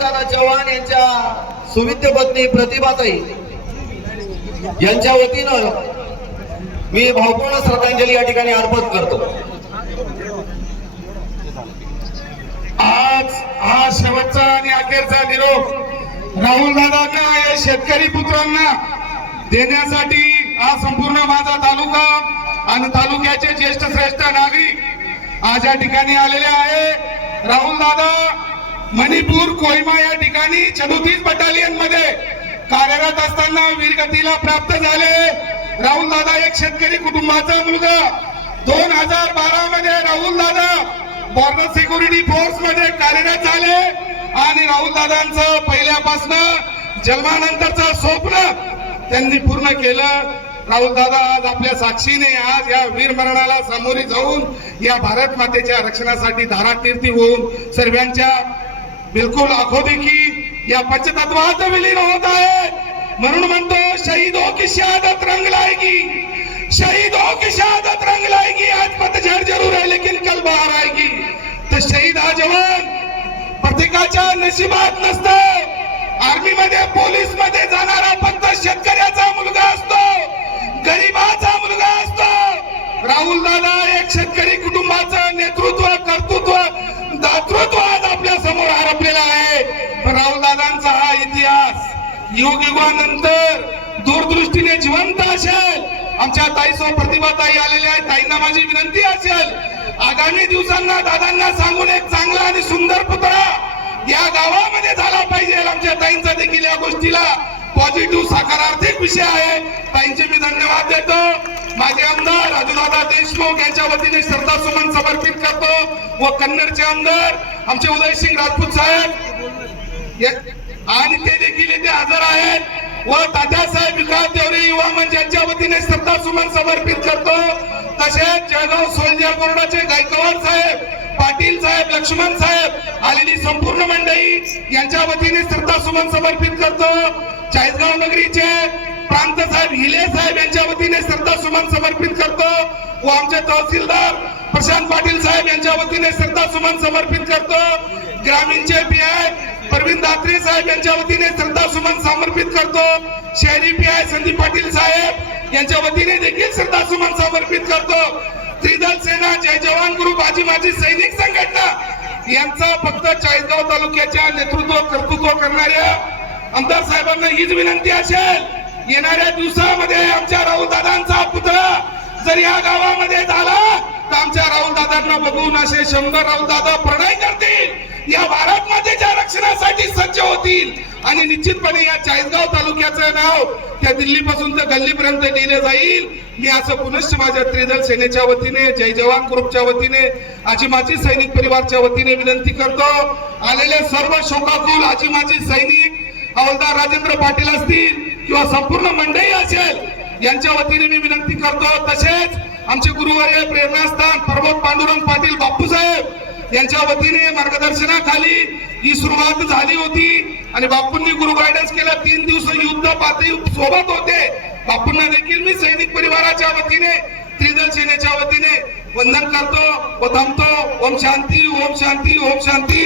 दादा चव्हाण यांच्या सुविद्य पत्नी प्रतिभाताई यांच्या वतीनं मी भावपूर्ण श्रद्धांजली या ठिकाणी अर्पण करतो। आज हा शेवटचा आणि अखेरचा निरोप राहुल दादांना या शेतकरी पुत्रांना देण्यासाठी हा संपूर्ण माझा तालुका आणि तालुक्याचे ज्येष्ठ श्रेष्ठ नागरिक आज या ठिकाणी आलेले आहे। राहुल दादा मणिपूर कोहिमा या ठिकाणी 34 बटालियन मध्ये कार्यरत असताना वीरगतीला प्राप्त झाले। राहुल दादा एक शेतकरी कुटुंबाचा मुलगा 2012 मध्ये राहुल दादा बॉर्डर सिक्युरिटी फोर्स मध्ये कार्यरत झाले आणि राहुल दादांचं पहिल्यापासून जन्मानंतरचं स्वप्न त्यांनी पूर्ण केलं। राहुल दादा आज आपल्या साक्षीने आज या वीर मरणाला सामोरी जाऊन या भारत मातेच्या रक्षणासाठी धारातीर्थी होऊन सर्वांच्या बिलकुल आखोदेखी या पंचतत्वात विलीन होत आहे। म्हणून म्हणतो शहीदों की शहादत रंग लाएगी, शहीदों की शहादत रंग लाएगी। आज पतझड़ जरूर है लेकिन कल बाहर आएगी। तर शहीद हा जवान प्रत्येकाच्या नशिबात नसतो। आर्मी मध्ये पोलीस मध्ये जाणारा फक्त शेतकऱ्याचा मुलगा असतो, गरीबाचा मुलगा असतो। राहुल दादा एक शेतकरी कुटुंबाचं नेतृत्व कर्तृत्व दातृत्व आज आपल्या समोर हरपलेला आहे। पण राहुल दादांचा हा इतिहास युगानंतर दूरदृष्टीने जिवंत असेल। आमच्या ताईसो प्रतिभाताई आलेल्या आहेत, ताईंना माझी विनंती असेल आगामी दिवसांना दादांना सांगून एक चांगला आणि सुंदर पुतळा या गावामध्ये झाला पाहिजे। आमच्या ताईंचा देखील या गोष्टीला पॉझिटिव्ह सकारात्मक विषय आहे। ताईंचे मी धन्यवाद देतो। माझे आमदार राजूदादा देशमुख यांच्या वतीने श्रद्धासुमन समर्पित करतो व कन्नडचे आमदार आमचे उदयसिंग राजपूत साहेब आणि ते देखील इथे हजर आहेत व तात्यासाहेब विकास देवरे युवा मंच यांच्या वतीने श्रद्धासुमन समर्पित करतो। तसेच जळगाव सोल्जर बोर्डाचे गायकवाड साहेब, पाटील साहेब, लक्ष्मण साहेब आलेली संपूर्ण मंडळी यांच्या वतीने श्रद्धासुमन समर्पित करतो। चाळीसगाव नगरीचे प्रांत साहेब हिले साहेब यांच्या वतीने श्रद्धासुमन समर्पित करतो व आमचे तहसीलदार प्रशांत पाटील साहेब यांच्या वतीने श्रद्धासुमन समर्पित करतो। ग्रामीणचे पीआय प्रवीण दात्रे साहेब यांच्या वतीने श्रद्धासुमन समर्पित करतो। शहरी पीआय संदीप पाटील साहेब यांच्या वतीने देखील श्रद्धासुमन समर्पित करतो। त्रिदल सेना जय जवान ग्रुप आजी माजी सैनिक संघटना यांचा फक्त चाळीसगाव तालुक्याच्या नेतृत्व कर्तृत्व करणाऱ्या आमदार साहेबांना हीच विनंती असेल, येणाऱ्या दिवसामध्ये आमच्या राहुल दादांचा पुतळा जर या गावामध्ये झाला तर आमच्या राहुल दादांना बघून असे 100 राहुल दादा प्रणय करतील, या भारत मातेच्या रक्षणासाठी सज्ज होतील आणि निश्चितपणे या चाळीसगाव तालुक्याचं नाव त्या दिल्लीपासून तर गल्लीपर्यंत लिहिले जाईल। मी असं पुनश्च माझ्या त्रिदल सेनेच्या वतीने जय जवान ग्रुपच्या वतीने आजी माजी सैनिक परिवारच्या वतीने विनंती करतो। आलेले सर्व शोकाकुल आजी माजी सैनिक हवालदार राजेंद्र पाटील असतील किंवा संपूर्ण मंडळी असेल यांच्या वतीने मी विनंती करतो। तसेच आमचे गुरुवर्य प्रेरणास्थान प्रमोद पांडुरंग पाटील बाप्पू साहेब यांच्या वतीने मार्गदर्शनाखाली ही सुरुवात झाली होती आणि बापूंनी गुरु गायडन्स केला। 3 दिवस युद्ध पातळी सोबत होते। बापूंना देखील मी सैनिक परिवाराच्या वतीने त्रिदल सेनेच्या वतीने वंदन करतो व थांबतो। ओम शांती, ओम शांती, ओम शांती।